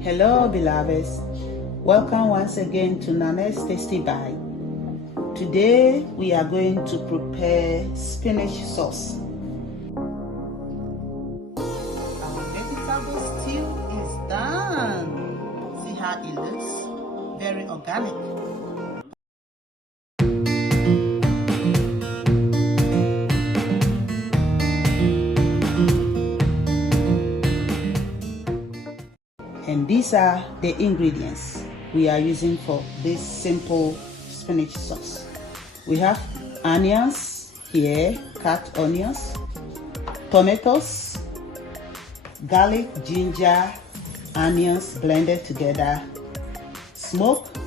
Hello beloveds, welcome once again to Nana's Tasty Bite. Today we are going to prepare spinach sauce. Our vegetable stew is done. See how it looks? Very organic. And these are the ingredients we are using for this simple spinach sauce. We have onions here, cut onions, tomatoes, garlic, ginger, onions blended together, smoked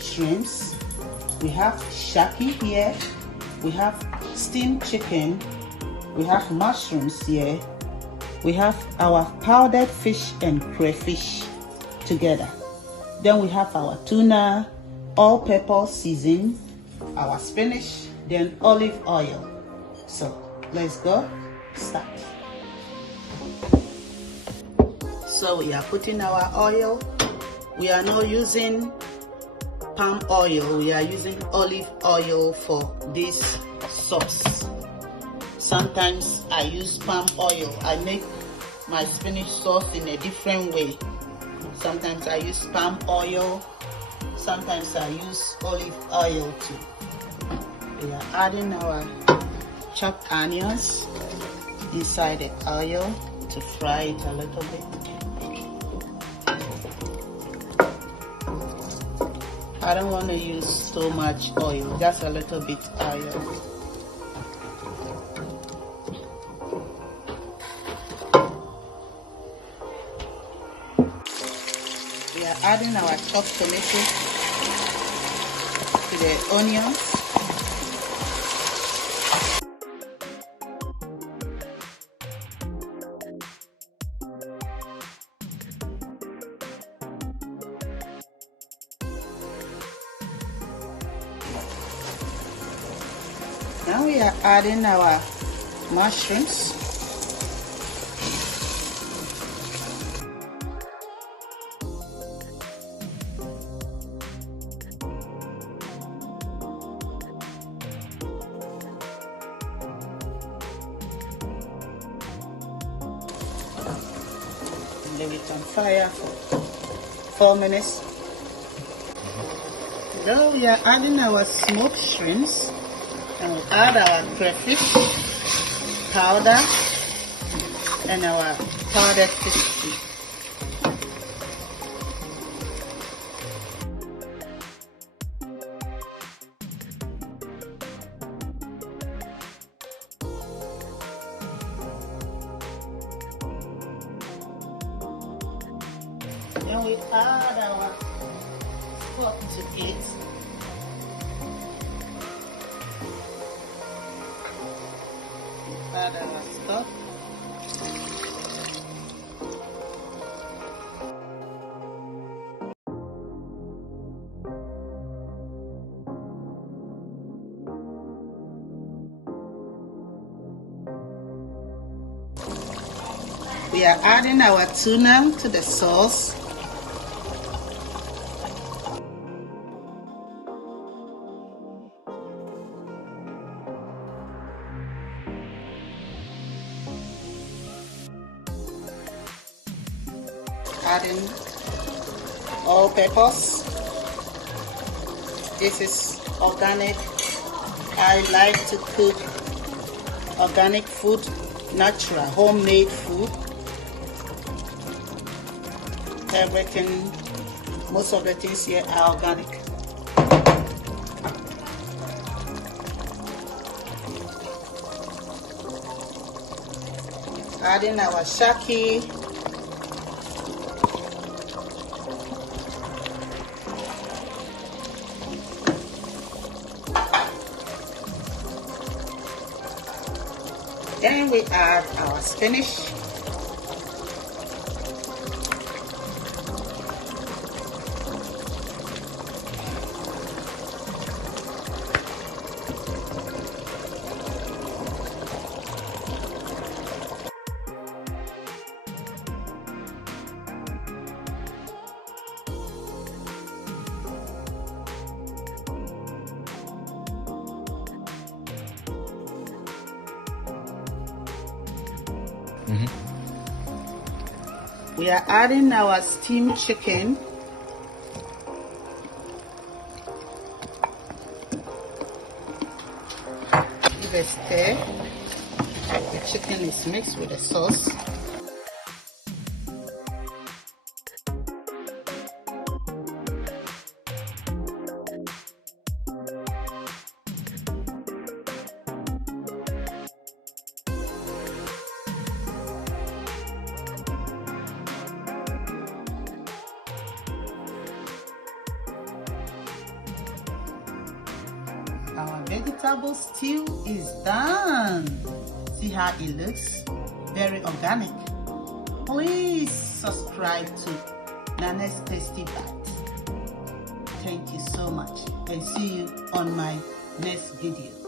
shrimps, we have shaki here, we have steamed chicken, we have mushrooms here, we have our powdered fish and crayfish together. Then we have our tuna, all-purpose season, our spinach, then olive oil. So let's go start. So we are putting our oil. We are not using palm oil, we are using olive oil for this sauce. Sometimes I use palm oil. I make my spinach sauce in a different way. Sometimes I use palm oil, sometimes I use olive oil too. We are adding our chopped onions inside the oil to fry it a little bit. I don't want to use so much oil, just a little bit oil. We are adding our chopped tomato to the onions. Now we are adding our mushrooms. Leave it on fire for 4 minutes. Now we are adding our smoked shrimps, and we'll add our crayfish powder and our powdered fish. Then we add our stock to it. Add our stock. We are adding our tuna to the sauce. Adding all peppers. This is organic. I like to cook organic food, natural, homemade food. Everything, most of the things here are organic. Adding our shaki. Then we add our spinach. We are adding our steamed chicken. Give a stir. The chicken is mixed with the sauce. Our vegetable stew is done. See how it looks? Very organic. Please subscribe to Nana's Tasty Bite. Thank you so much and see you on my next video.